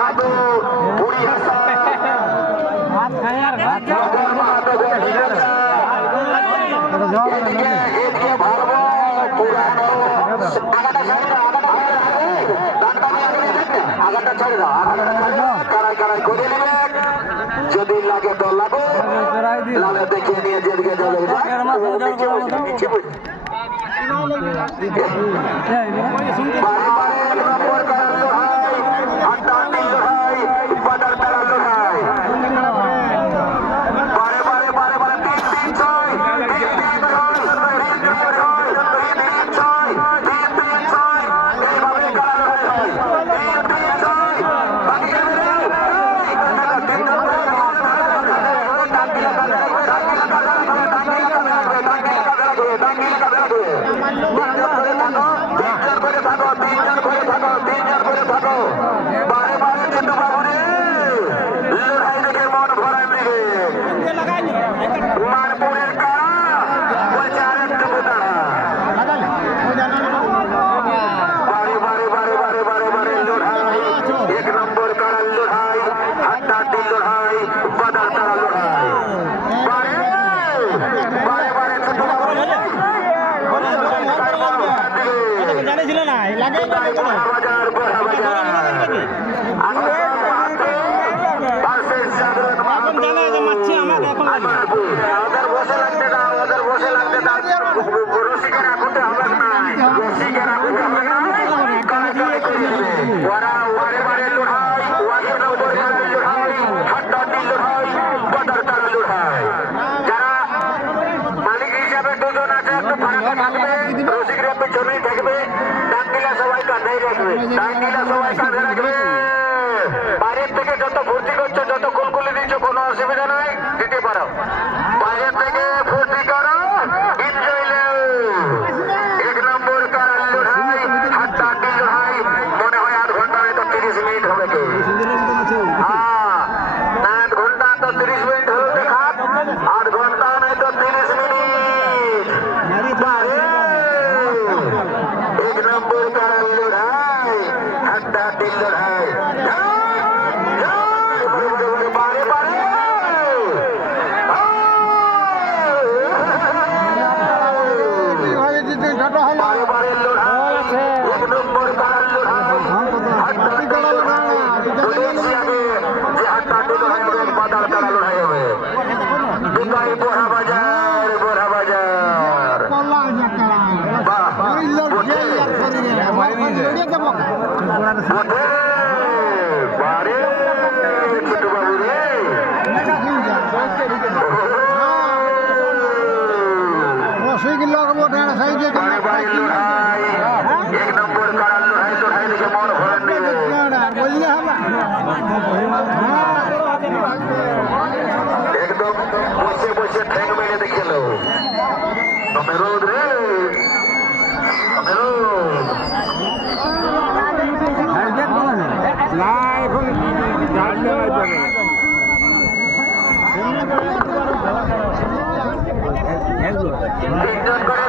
মাহাতো বুড়ি হাসান নগর মাহাতো এদিকে ভারব পুরানো আগাটা ছাড়ি দাও আগাটা ছাড়ি দাও কারাই কারাই করে নেবে যদি লাগে তো লাগো লালে দেখিয়ে নিয়ে যেদিকে যাবে নম্বর কারার লোহাই আড্ডা লোহাই বাজার কারার লোহাই বারে বারে বারে বারে 3-3-6 এইভাবে কারার লোহাই হয় 3-3-6 বাকি বারে বারে কিন্তু বাবুরে লড়াই দেখে মন ভরাই দিবে মারপুরের কারা বলছে আরেকটু বারে বারে বারে বারে বারে বারে লড়াই 1 নম্বর কারার লড়াই হাড্ডাহাড্ডি লড়াই বাজার কারার লড়াই বারে বারে বারে ছোট বাবুরে জানিছিল না লাগে বাজার বড় বাজার ওদের বসে লাগতে দাও ওদের বসে লাগতে দাও রসিকের আগুতে হবে না রসিকের আগুতে হবে না ওরা ওয়ারে বারে লড়াই ওয়াদের নম্বর লড়াই হাড্ডাহাড্ডি লড়াই বাজার তারা লড়াই যারা মালিক হিসাবে দুজন আছে একটু ফারাকে থাকবে রসিকের পিছনেই থাকবে ডাঙ্গিলা সবাই কাঁধেই রাখবে ডাঙ্গিলা সবাই কাঁধে রাখবে বাইরের থেকে যত ভর্তি করছো যত কুলকুলি দিচ্ছ কোনো অসুবিধা নাই দিতে পারো বাইরের থেকে ভর্তি করো এনজয় নেও 1 নম্বর কারার লড়াই হাড্ডাহাড্ডি লড়াই মনে হয় 8 ঘন্টা নয়তো 30 মিনিট হবে কি না 8 ঘন্টা তো 30 মিনিট হলো দেখা 8 ঘন্টা নয়তো 30 মিনিট 1 নম্বর কারার লড়াই হাড্ডাহাড্ডি লড়াই বারে বারে বারে বারে লড়াই 1 নম্বর কারার লড়াই যে হাড্ডাহাড্ডি লড়াই হবে বাজার কারা লড়াই হবে দুটাই বোরা বাজার বোরা বাজার বারে ছোট বাবু রে বারে বারে লড়াই 1 নম্বর কারার লড়াই লড়াই দেখে মন ভরেন একদম বসে বসে ঠ্যাং মেরে দেখছিল রোদ রে না এখন জানতে পারবে না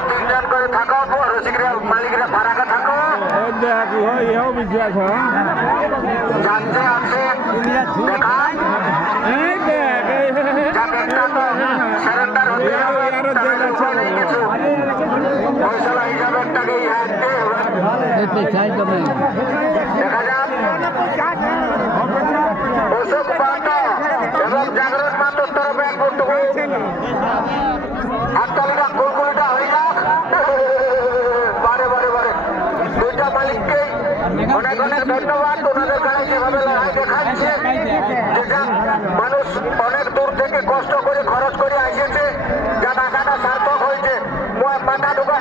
তিনজন করে থাকো রসিকরা মালিকরা ফারাকা থাকো যাচ্ছে আছে দেখায় সারেন্ডার হতে ফয়সালা হিসাবে একটাকে দেখা যাক অশোক পাতা এবং জাগরণ মাত্র তরফে এক করতে হয়েছিল হাততালিটা গোলগুলিটা হয়ে যাক বারে বারে বারে দুইটা মালিককে অনেক অনেক ধন্যবাদ ওনাদের গাড়ি যেভাবে লড়াই দেখাচ্ছে যেটা মানুষ অনেক দূর থেকে কষ্ট করে খরচ করে আসেছে যা টাকাটা সার্থক হয়েছে মাথা ঢোকা